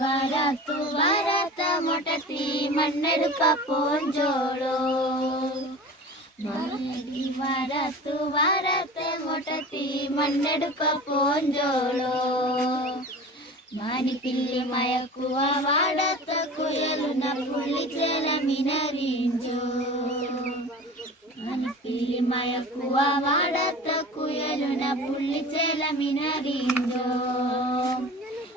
വാരാത്തു വാരാത്ത മൊട്ടത്തി മണ്ണെടുക്ക പോഞ്ചോളോ വാരാത്തു വാരാത്ത മൊട്ടത്തി മണ്ണെടുക്ക പോഞ്ചോളോ മാനിപ്പില്ലി മയക്കുവ വാടാത്ത കുയലുന പുള്ളിച്ചേല മിനറിഞ്ചോ മാനിപ്പില്ലി മയക്കുവ വാടാത്ത കുയലുന പുള്ളിച്ചേല മിനറിഞ്ചോ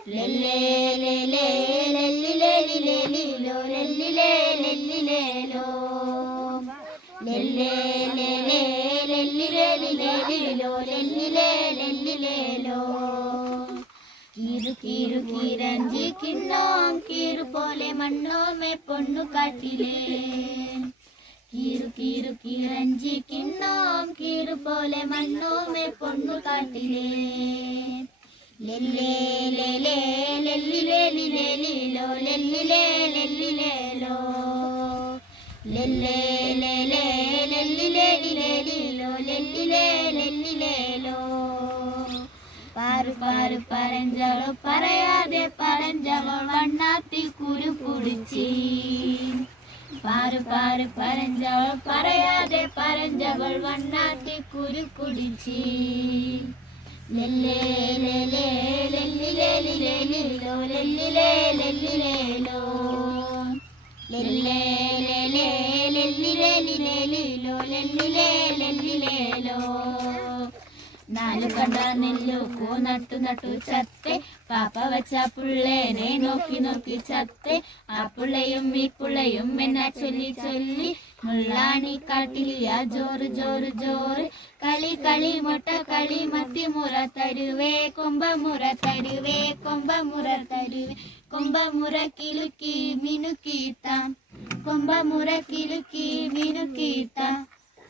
ലെല്ലേ ലെല്ലേ ലെല്ലിലേ ലിലേലിലോ ലെല്ലിലേ ലെല്ലിലേലോ ലെല്ലേ ലെല്ലേ ലെല്ലിലേ ലിലേലിലോ ലെല്ലിലേ ലെല്ലിലേലോ കീരു കീരു കീരഞ്ചി കിണ്ണോം കീരു പോലെ മണ്ണോമേ പൊണ്ണു കാട്ടിലേ കീരു കീരു കീരഞ്ചി കിണ്ണോം കീരു പോലെ മണ്ണോമേ പൊണ്ണു കാട്ടിലേ ലെല്ലേ ലെല്ലേ ലെല്ലിലേ ലിലേലിലോ ലെല്ലിലേ ലെല്ലിലേലോ ലെല്ലേ ലെല്ലേ ലെല്ലിലേ ലിലേലിലോ ലെല്ലിലേ ലെല്ലിലേലോ പാറു പാറു പറഞ്ഞവൾ പറയാതെ പറഞ്ഞവൾ വണ്ണാത്തി കുരു കുടിച്ചി പാറു പാറു പറഞ്ഞവൾ പറയാതെ പറഞ്ഞവൾ വണ്ണാത്തി കുരു കുടിച്ചി ലെല്ലേ ലെല്ലേ ലെല്ലിലേ ലിലേലിലോ ലെല്ലിലേ ലെല്ലിലേലോ ലെല്ലേ ലെല്ലേ ലെല്ലിലേ ലിലേലിലോ ലെല്ലിലേ ലെല്ലിലേലോ നാലു കണ്ട നെല്ലു നട്ടു നട്ടു ചത്തെ പാപ്പ വെച്ച പുള്ളേനെ നോക്കി നോക്കി ചത്തെ ആ പുള്ളയും ഈ പുള്ളയും എന്നാ ചൊല്ലി ചൊല്ലി മുള്ളാണി കാട്ടിലിയ ജോറ് ജോറ് ജോറ് കളി കളി മൊട്ട കളി മത്തി മുറ തരുവേ കൊമ്പമുറ തരുവേ കൊമ്പമുറ തരുവേ കൊമ്പമുറ കിലുക്കി മിനുക്കീത്താം കൊമ്പമുറ കിലുക്കി മിനുക്കീത്താം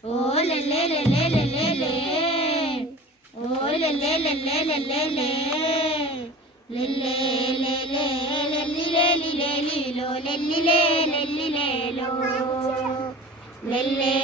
ഓ ലെല്ലേ ലെല്ലേ ലെല്ലേ ലേ ഓ ലെല്ലേ ലെല്ലേ ലെല്ലേ ലേ ലെല്ലേ ലെല്ലേ ലെല്ലിലേ ലിലേലിലോ ലെല്ലിലേ ലെല്ലിലേലോ ലെല്ലേ